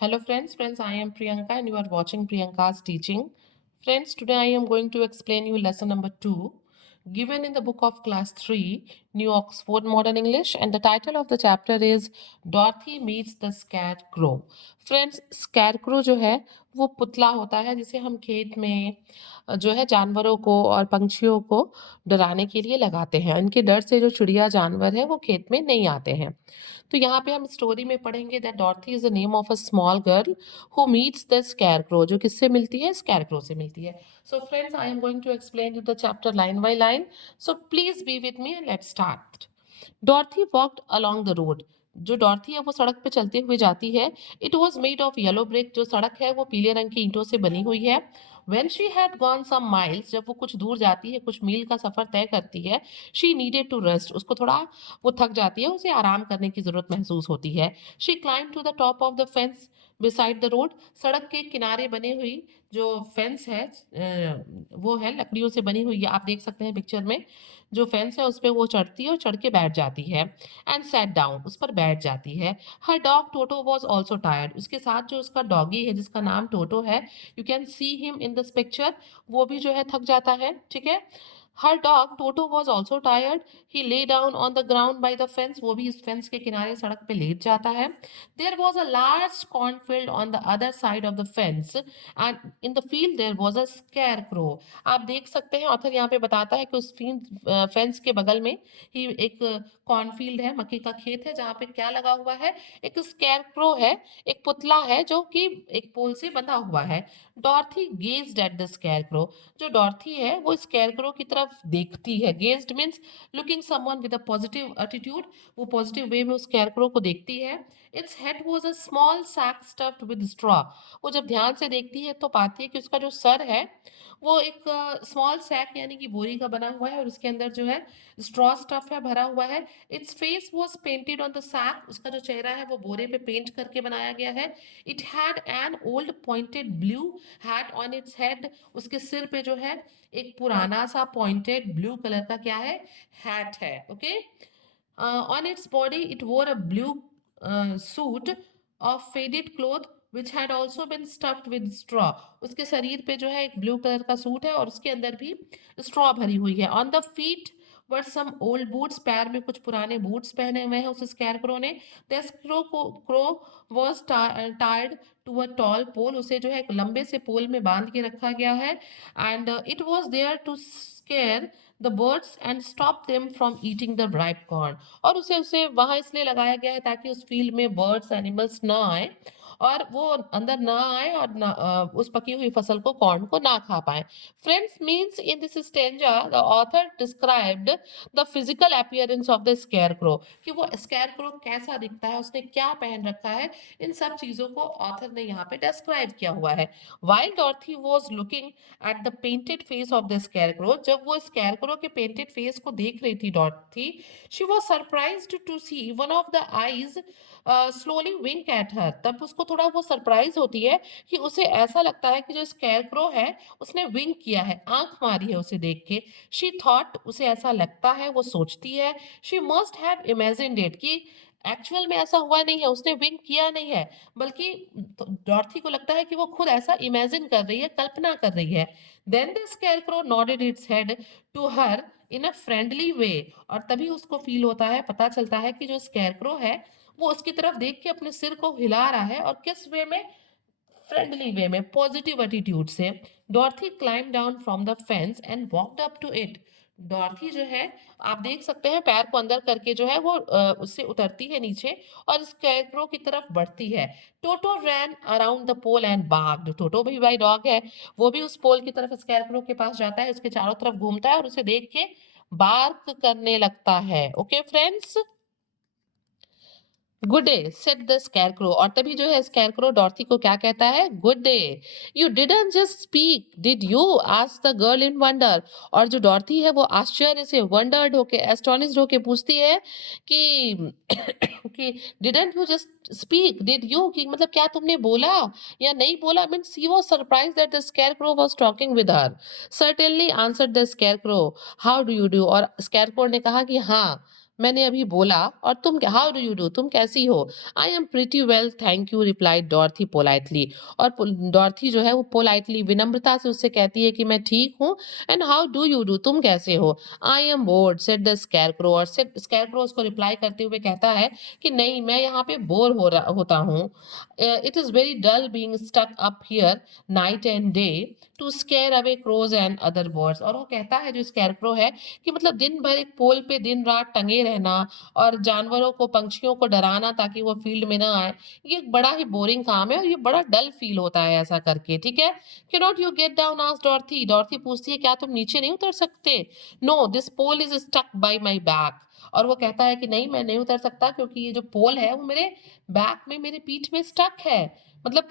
Hello friends, I am Priyanka and you are watching Priyanka's teaching. Friends, today I am going to explain you lesson number 2 given in the book of class 3, New Oxford Modern English, and the title of the chapter is Dorothy meets the Scarecrow. Friends, Scarecrow जो है वो पुतला होता है जिसे हम खेत में जो है जानवरों को और पंछियों को डराने के लिए लगाते हैं। इनके डर से जो चिड़िया जानवर है वो खेत में नहीं आते हैं। तो यहाँ पे हम स्टोरी में पढ़ेंगे that Dorothy is the name of a small girl who meets the scarecrow, जो किससे मिलती है? स्कैरक्रो से मिलती है। So friends, I am going to explain you the chapter line by line, so please be with me and let's start. Dorothy walked along the road. जो Dorothy है वो सड़क पे चलते हुए जाती है। It was made of yellow brick. जो सड़क है वो पीले रंग की ईंटों से बनी हुई है। When she had gone some miles, जब वो कुछ दूर जाती है, कुछ मील का सफर तय करती है, शी नीडेड टू रेस्ट, उसको थोड़ा वो थक जाती है, उसे आराम करने की जरूरत महसूस होती है। She climb to the top of the fence beside the road. सड़क के किनारे बने हुई जो फेंस है वो है लकड़ियों से बनी हुई है, आप देख सकते हैं पिक्चर में। जो फेंस है उस पर वो चढ़ती है और चढ़ के बैठ जाती है। एंड सेट डाउन, उस पर बैठ जाती है। Her dog Toto was also tired. उसके साथ जो उसका डॉगी है जिसका नाम टोटो है, you can see him in this picture, वो भी जो है थक जाता है। ठीक है। Her dog Toto was also tired. He lay down on the ground by the fence, वो भी इस फेंस के किनारे सड़क पे लेट जाता है। There was a large cornfield on the other side of the fence and in the field there was a scarecrow. आप देख सकते हैं ऑथर यहाँ पे बताता है कि उस फेंस के बगल में ही एक कॉर्नफील्ड है, मक्की का खेत है, जहाँ पे क्या लगा हुआ है? एक स्केयर क्रो है, एक पुतला है जो कि एक पोल से बंधा हुआ है। Dorothy gazed at the scarecrow. जो डॉर्थी है वो स्कैरक्रो की तरफ देखती है। Gazed means looking someone with a positive attitude, वो पॉजिटिव वे में उस स्कैरक्रो को देखती है। Its head was a small sack stuffed with straw. वो जब ध्यान से देखती है तो पाती है कि उसका जो सर है वो एक स्मॉल सैक यानी कि बोरी का बना हुआ है और उसके अंदर जो है स्ट्रॉ स्टफ है, भरा हुआ है। Its face was painted on the sack, उसका जो चेहरा है वो बोरे पे पेंट करके बनाया गया है। It had an old pointed blue hat on its head. उसके सिर पे जो है एक पुराना सा पॉइंटेड ब्लू कलर का क्या है? हैट है। Okay. On its body it wore a blue suit of faded cloth which had also been stuffed with straw. उसके शरीर पे जो है एक ब्लू कलर का सूट है और उसके अंदर भी स्ट्रॉ भरी हुई है। On the feet were some old boots, पैर में कुछ पुराने बूट्स पहने हुए हैं उस स्कैरक्रो ने। The crow was tired to a tall pole, उसे जो है एक लंबे से पोल में बांध के रखा गया है। And it was there to scare the birds and stop them from eating the ripe corn. और उसे उसे वहां इसलिए लगाया गया है ताकि उस फील्ड में बर्ड्स एनिमल्स ना आए और वो अंदर ना आए और ना उस पकी हुई फसल को, कॉर्न को ना खा पाए। Friends, means in this stanza the author described the physical appearance of the scarecrow, कि वो स्केयरक्रो कैसा दिखता है, उसने क्या पहन रखा है, इन सब चीजों को ऑथर ने यहाँ पे डिस्क्राइब किया हुआ है। While Dorothy was looking at the painted face of the scarecrow, जब वो स्केयरक्रो के पेंटेड फेस को देख रही थी Dorothy, she was surprised to see one of the eyes slowly wink at her. तब उसको थोड़ा वो सरप्राइज होती है कि उसे ऐसा लगता है कि जो स्कैरक्रो है उसने विंक किया है, आंख मारी है उसे देख के। शी थॉट, उसे ऐसा लगता है, वो सोचती है, she must have imagined it, कि एक्चुअल में ऐसा हुआ नहीं है, उसने विंक किया नहीं है, बल्कि डॉर्थी को लगता है कि वो खुद ऐसा इमेजिन कर रही है, कल्पना कर रही है। Then the scarecrow nodded its head to her in a friendly way, और तभी उसको फील होता है, पता चलता है कि जो स्कैरक्रो है वो उसकी तरफ देख के अपने सिर को हिला रहा है, और किस वे में? फ्रेंडली वे में, पॉजिटिव एटीट्यूड से। Dorothy climb down from the fence and walked up to it. Dorothy जो है, आप देख सकते हैं, पैर को अंदर करके जो है वो उससे उतरती है नीचे और स्कैरक्रो की तरफ बढ़ती है। टोटो रैन around the pole and barged. टोटो भी भाई डॉग है, वो भी उस पोल की तरफ स्कैरक्रो के पास जाता है, उसके चारों तरफ घूमता है और उसे देख के बार्क करने लगता है। Okay friends, good day said the scarecrow. और तभी जो है स्कैरक्रो डॉर्थी को क्या कहता है? Good day. You didn't just speak did you, asked the girl in wonder. और जो डॉर्थी है वो आश्चर्य से, वंडर्ड होके, एस्टोनिश्ड होके पूछती है कि कि didn't you just speak did you, कि मतलब क्या तुमने बोला या नहीं बोला? Means he was surprised that the scarecrow was talking with her. Certainly answered the scarecrow, how do you do. और स्कैरक्रो ने कहा कि हाँ, मैंने अभी बोला, और तुम हाउ डू यू डू, तुम कैसी हो? I am pretty well thank you, replied Dorothy politely. और डॉर्थी जो है वो पोलाइटली विनम्रता से उससे कहती है कि मैं ठीक हूँ। And how do you do, तुम कैसे हो? I M board, said the scarecrow. और स्कैरक्रो उसको रिप्लाई करते हुए कहता है कि नहीं, मैं यहाँ पे बोर होता हूँ। It is very dull being stuck up here night and day to scare away crows and other birds. और वो कहता है, जो स्कैरक्रो है, कि मतलब दिन भर एक पोल पे दिन रात टंगे रहना और जानवरों को, पंछियों को डराना ताकि वो फील्ड में ना आए, ये एक बड़ा ही बोरिंग काम है और ये बड़ा डल फील होता है ऐसा करके। ठीक है, can not you get down, asked Dorothy. Dorothy पूछती है, क्या तुम नीचे नहीं उतर सकते? No, this pole is stuck by my back. और वो कहता है कि नहीं, मैं नहीं उतर सकता क्योंकि ये जो पोल है वो मेरे बैक में, मेरे पीठ में स्टक है, मतलब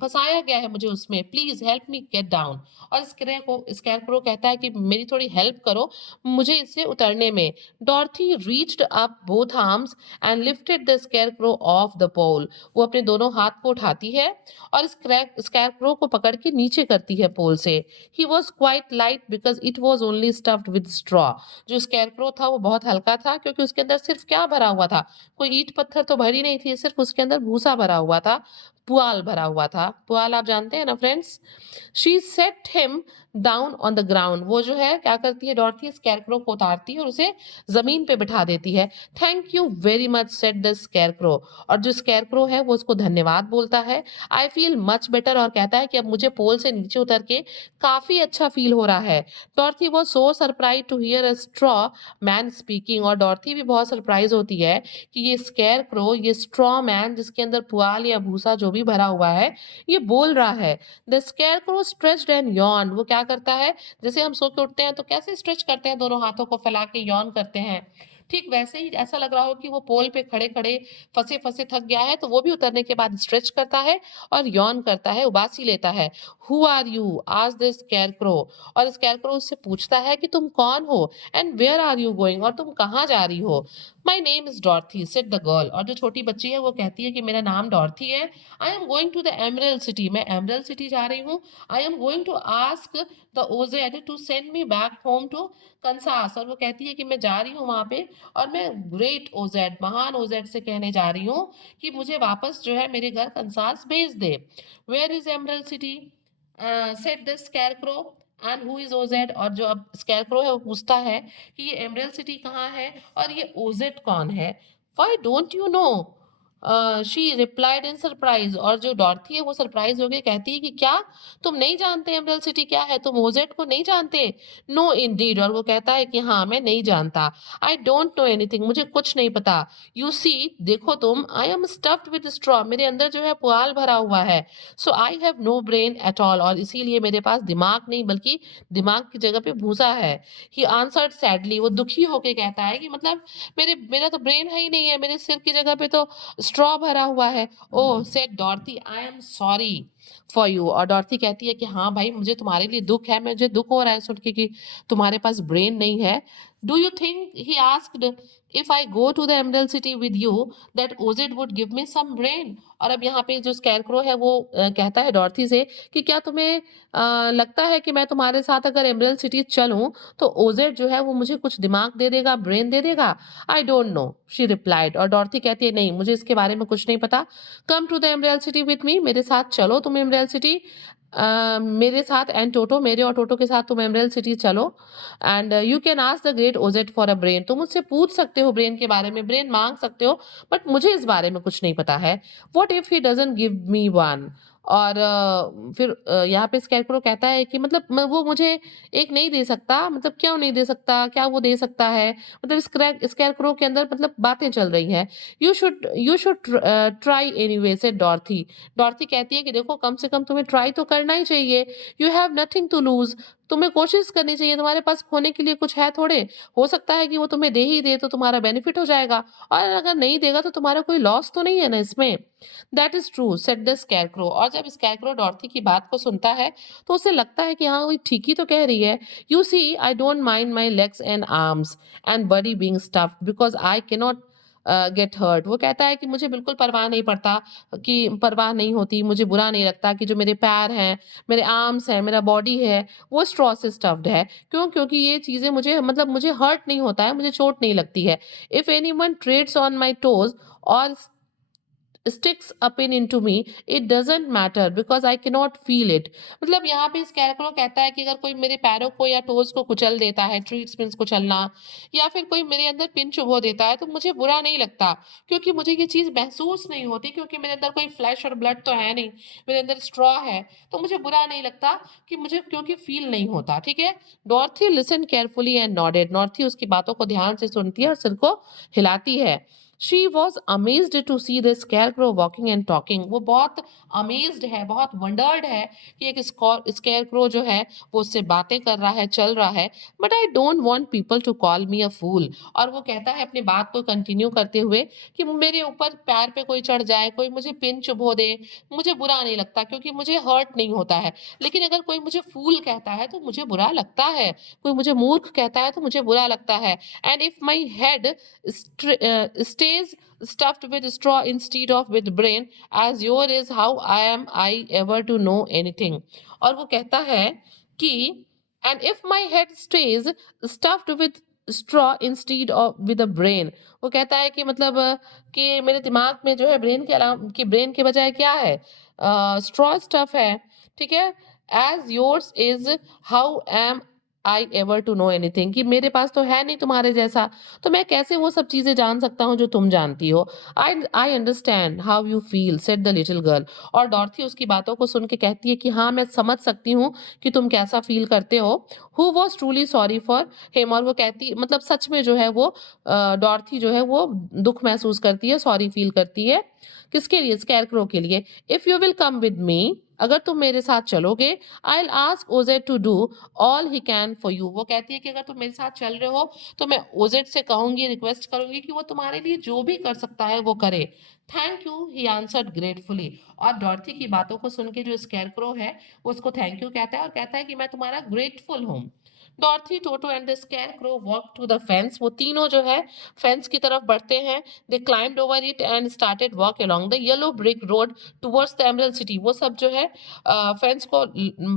फंसाया गया है मुझे उसमें। Please help me get down. और स्कैरक्रो कहता है कि मेरी थोड़ी हेल्प करो मुझे इससे उतरने में। Dorothy reached up both arms and lifted the scarecrow off the pole. वो अपने दोनों हाथ को उठाती है और स्कैरक्रो को पकड़ के नीचे करती है पोल से। He was quite light because it was only stuffed with straw. जो स्कैरक्रो था वो बहुत हल्का था क्योंकि उसके अंदर सिर्फ क्या भरा हुआ था? कोई ईंट पत्थर तो भरी नहीं थी, सिर्फ उसके अंदर भूसा भरा हुआ था, पुआल भरा हुआ था। पुआल आप जानते हैं ना friends? She said him down on the ground. वो जो है क्या करती है, डॉर्थी स्कैरक्रो को उतारती है और उसे जमीन पे बिठा देती है। Thank you very much, said the scarecrow. और जो स्कैरक्रो है वो उसको धन्यवाद बोलता है। आई फील मच बेटर, और कहता है कि अब मुझे पोल से नीचे उतर के काफी अच्छा फील हो रहा है। Dorothy was so surprise to hear a straw man speaking. और डॉर्थी भी बहुत सरप्राइज होती है कि ये स्कैरक्रो, ये स्ट्रॉ मैन जिसके अंदर पुआल या भूसा जो भी भरा हुआ है, ये बोल रहा है। The scarecrow stretched and yawned। वो क्या करता है, जैसे हम सो के उठते हैं तो कैसे स्ट्रेच करते हैं, दोनों हाथों को फैला के यॉन करते हैं, ठीक वैसे ही ऐसा लग रहा हो कि वो पोल पे खड़े खड़े फंसे फंसे थक गया है, तो वो भी उतरने के बाद स्ट्रेच करता है और यॉन करता है, उबासी लेता है। हु आर यू, आज द स्कैरक्रो। और स्कैरक्रो उससे पूछता है कि तुम कौन हो, and where are you going, और तुम कहाँ जा रही हो? My name is Dorothy, said the girl. और जो छोटी बच्ची है वो कहती है कि मेरा नाम डॉर्थी है। I am going to the Emerald City, मैं एमरल्ड सिटी जा रही हूँ। I am going to ask the OZ to send me back home to Kansas. और वो कहती है कि मैं जा रही हूँ वहां पे और मैं ग्रेट ओजेड, महान ओजेड से कहने जा रही हूँ कि मुझे वापस जो है मेरे घर कंसास भेज दे। Where is Emerald City, said the scarecrow, and who is Oz. और जो अब स्कैरक्रो है वो पूछता है कि ये एमरल्ड सिटी कहाँ है और ये ओजेड कौन है? Why don't you know, she replied in surprise. और जो डॉर्थी है वो सरप्राइज हो गई, कहती है कि क्या तुम नहीं जानते एमरल्ड सिटी क्या है, तुम ओजेड को नहीं जानते? No indeed. और वो कहता है कि हाँ, मैं नहीं जानता। आई डोंट नो एनीथिंग, मुझे कुछ नहीं पता। यू सी, देखो तुम, I am stuffed with straw, मेरे अंदर जो है पुआल भरा हुआ है। So I have no brain at all, और इसीलिए मेरे पास दिमाग नहीं बल्कि दिमाग की जगह पे भूसा है। He answered sadly. वो दुखी होके कहता है कि मतलब मेरा तो ब्रेन है ही नहीं है, मेरे सिर की जगह पे तो स्ट्रॉ भरा हुआ है। Oh, said Dorothy, I am sorry for you. और डॉर्थी कहती है कि हाँ भाई, मुझे तुम्हारे लिए दुख है, मुझे दुख हो रहा है सुन के कि तुम्हारे पास ब्रेन नहीं है। Do you think, he asked, if I go to the Emerald City with you that OZ would give me some brain. और अब यहाँ पे जो स्कैरक्रो है वो कहता है डॉर्थी से कि क्या तुम्हें लगता है कि मैं तुम्हारे साथ अगर एमरल्ड सिटी चलूं तो ओजेड जो है वो मुझे कुछ दिमाग दे देगा, ब्रेन दे देगा? I don't know, she replied. और डॉर्थी कहती है, नहीं, मुझे इसके बारे में कुछ नहीं पता। Come to the Emerald City with me, मेरे साथ चलो तुम एमरल्ड सिटी, मेरे साथ एंड टोटो, मेरे और टोटो के साथ तुम एमरल्ड सिटी चलो। And you can ask the great OZ for a brain, तुम मुझसे पूछ सकते हो ब्रेन के बारे में, ब्रेन मांग सकते हो, बट मुझे इस बारे में कुछ नहीं पता है। What if he doesn't give me one. और फिर यहाँ पे स्कैरक्रो कहता है कि मतलब वो मुझे एक नहीं दे सकता, मतलब क्यों नहीं दे सकता, क्या वो दे सकता है? मतलब स्कैरक्रो के अंदर मतलब बातें चल रही हैं। You should try anyway, said Dorothy. Dorothy कहती है कि देखो, कम से कम तुम्हें ट्राई तो करना ही चाहिए। You have nothing to lose, तुम्हें कोशिश करनी चाहिए, तुम्हारे पास खोने के लिए कुछ है थोड़े। हो सकता है कि वो तुम्हें दे ही दे तो तुम्हारा बेनिफिट हो जाएगा, और अगर नहीं देगा तो तुम्हारा कोई लॉस तो नहीं है ना इसमें। That is true, said the scarecrow. और जब स्कैरक्रो डॉर्थी की बात को सुनता है तो उसे लगता है कि हाँ, वो ठीक ही तो कह रही है। You see, I don't mind my legs and arms and body being stuffed because I cannot get hurt. वो कहता है कि मुझे बिल्कुल परवाह नहीं होती, मुझे बुरा नहीं लगता कि जो मेरे पैर हैं, मेरे आर्म्स हैं, मेरा बॉडी है, वो स्ट्रॉ से स्टफ्ड है। क्यों? क्योंकि ये चीज़ें मुझे हर्ट नहीं होता है, मुझे चोट नहीं लगती है। If anyone treads on my toes और sticks up into me, it doesn't matter because I cannot feel it। मतलब यहाँ पे स्कैरक्रो कहता है कि अगर कोई मेरे पैरों को या टोज को कुचल देता है, ट्रीट्स मीन्स कुचलना, या फिर कोई मेरे अंदर पिन चुभो देता है, तो मुझे बुरा नहीं लगता, क्योंकि मुझे ये चीज महसूस नहीं होती, क्योंकि मेरे अंदर कोई फ्लैश और ब्लड तो है नहीं, मेरे अंदर स्ट्रॉ है, तो मुझे बुरा नहीं लगता कि मुझे क्योंकि फील नहीं होता। ठीक है। डॉर्थी लिसन केयरफुली एंड नॉडेड। डॉर्थी उसकी बातों को ध्यान से सुनती है और सिर को हिलाती है। She was amazed to see the scarecrow walking and talking। वो बहुत amazed है, बहुत wondered है कि एक scarecrow जो है वो उससे बातें कर रहा है, चल रहा है। But I don't want people to call me a fool। और वो कहता है अपनी बात को कंटिन्यू करते हुए कि मेरे ऊपर पैर पे कोई चढ़ जाए, कोई मुझे पिन चुभो दे, मुझे बुरा नहीं लगता, क्योंकि मुझे हर्ट नहीं होता है। लेकिन अगर कोई मुझे फूल कहता है तो मुझे बुरा लगता है, कोई मुझे मूर्ख कहता है तो मुझे बुरा लगता है। And if my head stays stuffed with straw instead of with brain, as your is how I ever to know anything। और वो कहता है कि and if my head stays stuffed with straw instead of with a brain। वो कहता है कि कि मेरे दिमाग में जो है ब्रेन के बजाय क्या है, स्ट्रॉ स्टफ है। ठीक है। as yours is how am I ever to know anything। कि मेरे पास तो है नहीं तुम्हारे जैसा, तो मैं कैसे वो सब चीजें जान सकता हूँ जो तुम जानती हो। I understand how you feel said the little girl. और डॉर्थी उसकी बातों को सुन के कहती है कि हाँ, मैं समझ सकती हूँ कि तुम कैसा फील करते हो। Who was truly sorry for him. और वो कहती सच में जो है वो डॉर्थी जो है वो दुख महसूस करती है, सॉरी फील करती है। किसके लिए? स्कैरक्रो के लिए। If you will come with me, अगर तुम मेरे साथ चलोगे, I will ask OZ to do all he can for you. वो कहती है कि अगर तुम मेरे साथ चल रहे हो तो मैं ओजेड से कहूंगी, रिक्वेस्ट करूंगी कि वो तुम्हारे लिए जो भी कर सकता है वो करे। Thank you, he answered gratefully. और डॉर्थी की बातों को सुन के जो स्कैरक्रो है वो उसको थैंक यू कहता है और कहता है कि मैं तुम्हारा ग्रेटफुल हूँ। Dorothy, Toto and the scarecrow walk to the fence. वो तीनों जो है फेंस की तरफ बढ़ते हैं। They climbed over it and started walk along the yellow brick road towards the Emerald City. वो सब जो है फेंस को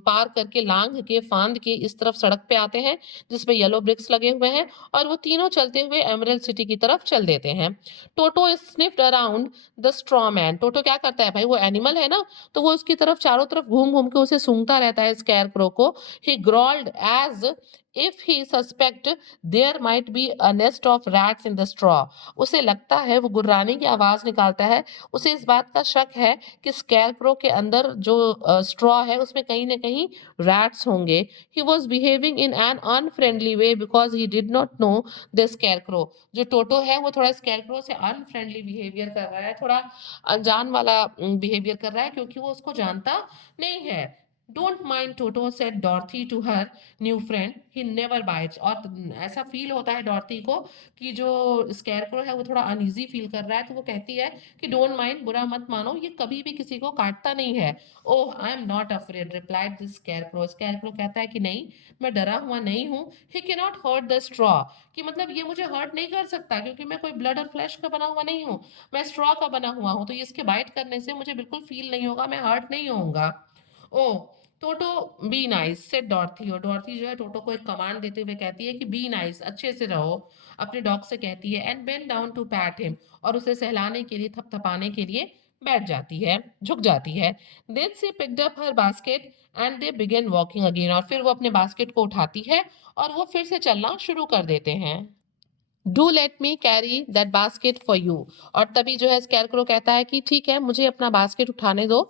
पार करके, लांघ के, फांद के इस तरफ सड़क पे आते हैं जिसपे येलो ब्रिक्स लगे हुए हैं, और वो तीनों चलते हुए एमरल्ड सिटी की तरफ चल देते हैं। टोटो sniffed around the straw man. टोटो क्या करता है भाई, वो एनिमल है ना, तो वो उसकी तरफ चारों तरफ घूम घूम के उसे सूंघता रहता है, स्कैरक्रो को। ही ग्रॉल्ड as if he suspect there might be a nest of rats in the straw। उसे लगता है, वो गुर्राने की आवाज निकालता है, उसे इस बात का शक है कि स्कैरक्रो के अंदर जो स्ट्रॉ है उसमें कहीं ना कहीं रैट्स होंगे। He was behaving in an unfriendly way because he did not know the scarecrow. जो टोटो है वो थोड़ा स्कैरक्रो से अनफ्रेंडली बिहेवियर कर रहा है, थोड़ा अनजान वाला बिहेवियर कर रहा है, क्योंकि वो उसको जानता नहीं है। Don't mind Toto said Dorothy to her new friend, he never bites. और ऐसा फील होता है डॉर्थी को कि जो स्कैरक्रो है वो थोड़ा अनईजी फील कर रहा है, तो वो कहती है कि डोंट माइंड, बुरा मत मानो, ये कभी भी किसी को काटता नहीं है। Oh, I am not afraid, replied this scarecrow. Scarecrow कहता है कि नहीं, मैं डरा हुआ नहीं हूँ। He can not hurt the straw. कि ये मुझे हर्ट नहीं कर सकता, क्योंकि मैं कोई ब्लड और फ्लैश का बना हुआ नहीं हूँ, मैं स्ट्रॉ का बना हुआ हूँ, तो इसके बाइट करने से मुझे बिल्कुल फील नहीं होगा, मैं हर्ट नहीं होऊंगा। ओ टोटो, बी नाइस सेड डॉर्थी। और डॉर्थी जो है टोटो को एक कमांड देते हुए कहती है कि बी नाइस, अच्छे से रहो, अपने डॉग से कहती है। And bend down to pat him. और उसे सहलाने के लिए, थपथपाने के लिए बैठ जाती है, झुक जाती है। Then she picked up her basket and they began walking again. और फिर वो अपने बास्केट को उठाती है और वो फिर से चलना शुरू कर देते हैं। Do let me carry that basket for you. और तभी जो है स्कैरक्रो कहता है कि ठीक है, मुझे अपना बास्केट उठाने दो,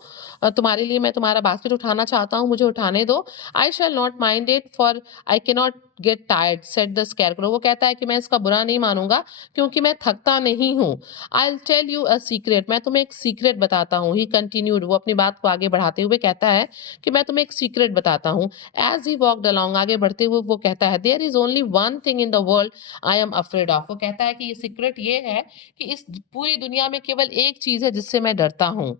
तुम्हारे लिए मैं तुम्हारा बास्केट उठाना चाहता हूँ, मुझे उठाने दो। I shall not mind it for I can not get tired said the scarecrow. वो कहता है कि मैं इसका बुरा नहीं मानूंगा, क्योंकि मैं थकता नहीं हूँ। I will tell you a secret, मैं तुम्हें एक सीक्रेट बताता हूँ। ही कंटिन्यूड, वो अपनी बात को आगे बढ़ाते हुए कहता है कि मैं तुम्हें एक सीक्रेट बताता हूँ। एज ही वॉकड अलोंग, आगे बढ़ते हुए वो कहता है, there is only one thing in the world I am afraid of. वो कहता है कि ये सीक्रेट ये है कि इस पूरी दुनिया में केवल एक चीज है जिससे मैं डरता हूँ।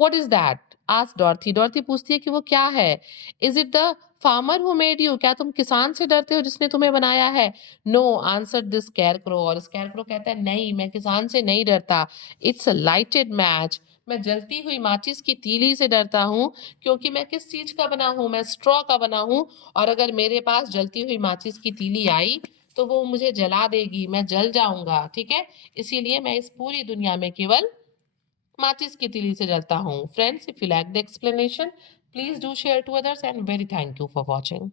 What is that? Ask डॉर्थी। Dorothy पूछती है कि वो क्या है? Is it the farmer who made you, क्या तुम किसान से डरते हो जिसने तुम्हें बनाया है? नो, आंसर द स्कैरक्रो, और स्कैरक्रो कहता है नहीं, मैं किसान से नहीं डरता। इट्स अ लाइटेड मैच, मैं जलती हुई माचिस की तीली से डरता हूँ, क्योंकि मैं किस चीज का बना हूँ? मैं स्ट्रॉ का बना हूँ, और अगर मेरे पास जलती हुई माचिस की तीली आई तो वो मुझे जला देगी, मैं जल जाऊंगा, ठीक है? इसीलिए मैं इस पूरी दुनिया में केवल माचिस की तीली से जलता हूँ। Friends, if you like the explanation, please do share to others, and very thank you for watching.